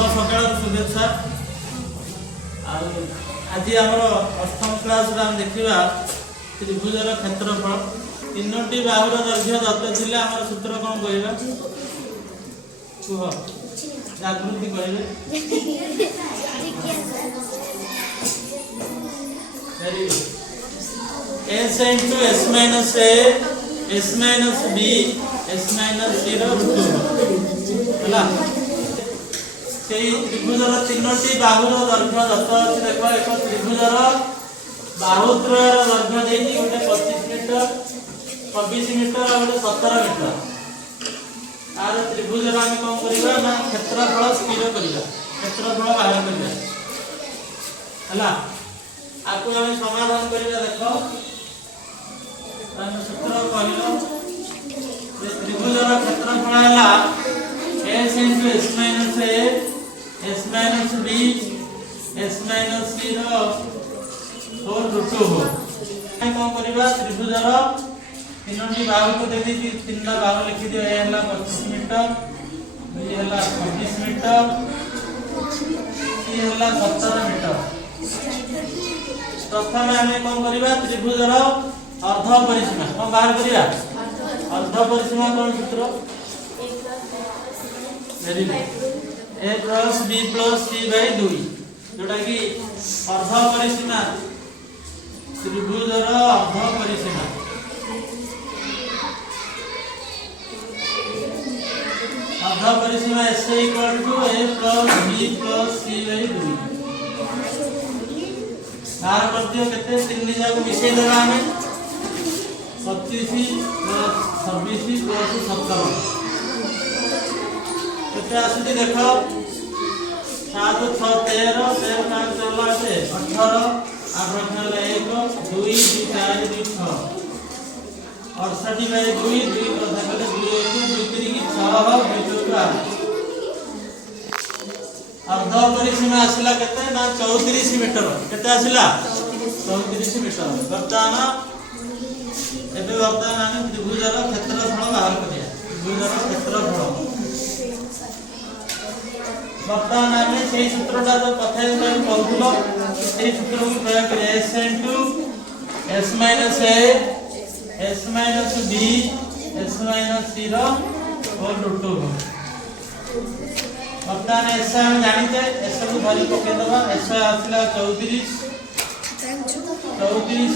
शुभ सकाल शुभेच्छा। आज आम अष्टम क्लास देखा त्रिभुजर क्षेत्रफल तीनोटी बाहुर दैर्घ्य दत्त थे आम सूत्र कौन कहवा कह जागृति कहे s into s minus a s minus b s minus c रहा त्रिभुजर तीनोटी बाहुर दैर्घ्य दत्त अच्छी देख एक त्रिभुजर बाहुत्रयर दैर्घ्य देती गोटे 25 मीटर 26 मीटर और गोटे 17 मीटर आर त्रिभुजर आम कौन करवा ना क्षेत्रफल स्थिर करवा क्षेत्रफल बाहर करवा है आपको आम समाधान करवा देख सूत्र कहल त्रिभुजर क्षेत्रफल है s into s minus a s minus b s minus c four root हो कौन करवा त्रिभुजर तीनोटी बाहु को दे दी तीन बाहु लिखि दियो ए हला 25 मीटर बी हला 26 मीटर सी हला 17 मीटर प्रथम हमें कौन करवा त्रिभुजर अर्ध परिसीमा कौन बाहर करवा अर्ध परिसीमा कौन सूत्र very good a plus b plus c by 2 जोटा कि अर्ध परिसीमा त्रिभुजर अर्ध परिसीमा अर्ध परिसीमा s equal to a plus b plus c by 2 बाहर कर दियो केते तीन जाक मिसै देबा हमें 25 26 plus 17 केते आसी देखो 7 6 13 13 5 16 18 8 1 2 2 4 2 6 68 बाय 2 2 कथा कले 2 1 2 3 की 6 2 4 अर्ध परिसीमा आसिला केते ना 34 मीटर केते आसिला 34 मीटर वर्तमान आम त्रिभुजर क्षेत्रफल बाहर करिया त्रिभुजर क्षेत्रफल वर्तमान आम से सूत्रटा जो कथा कहूल से सूत्र को प्रयोग कर s into s minus a s minus b s minus c whole root वर्तमान एस हम जानते एस को धरी पके दबा एस आसला 34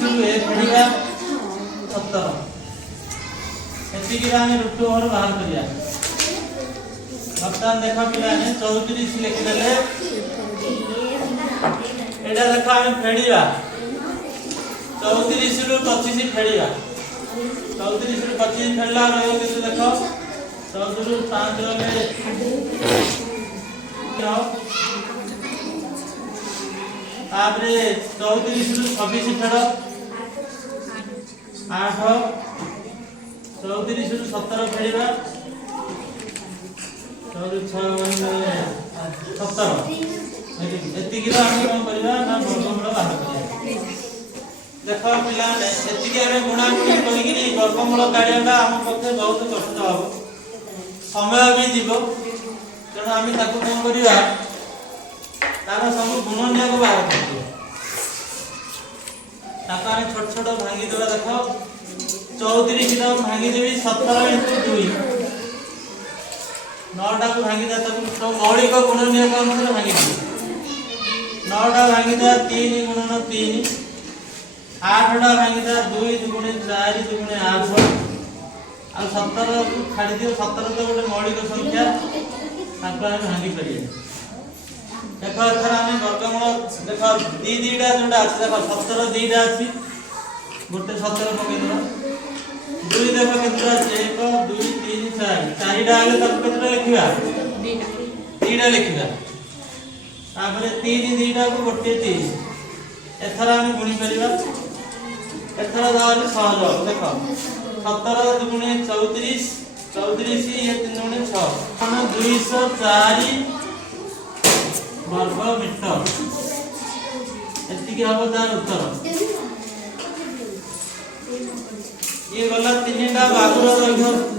रु ए पड़िया 17 एति कि हम रूट ओवर बाहर करिया वर्तमान देखा पिला ने 34 लिख देले एटा देखा हम फेडिया 34 रु 25 फेडिया 34 रु 25 फेडला रहो किसे देखो 14 रु 5 गले तापरे 34 रु 26 फेड 8 34 रु 17 फेडिबा 17 एति कि हम कोन करबा ना वर्गमूल बाहर करिया देखो पिला ने एति कि हम गुणा करि कि वर्गमूल काढियाटा हम पक्षे बहुत कष्ट हो समय भी जीवो तेणु हम ताको कोन करिया तार सब गुणनीय को बाहर करिया ताका हम छोट छोट भांगी देबा देखो 34 की भांगी देबी 17 into 2 नौटा को भांगी दे तो मौलिक गुणनीय को अनुसार भांगी दे नौटा भांगी दे 3 गुणन 3 8टा भांगी दे 2 दुगुणे 4 दुगुणे 8 आ 17 को खाड़ी दियो 17 तो गोटे मौलिक संख्या ताको हम भांगी करिए देखो एथरा हम वर्गमूल देखो दीटा जोटा अछि देखो 17 दीटा अछि गोटे 17 पके दो 2 देखो केतना अछि 1 2 3 4 चारिटा आले तब केतना लिखिबा दीटा लिखिबा तापर 3 दीटा को गोटे 3 एथरा हम गुणी करिबा एथरा दाल सहज देखो 17 दुगुणे 34 34 ये 3 दुगुणे 6 हम 204 वर्ग मीटर एति के हबो तार उत्तर ये गला तीनटा बाहुर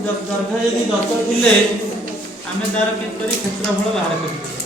दैर्घ्य यदि 10 थिले आमे तार कितरी क्षेत्रफल बाहर करियो।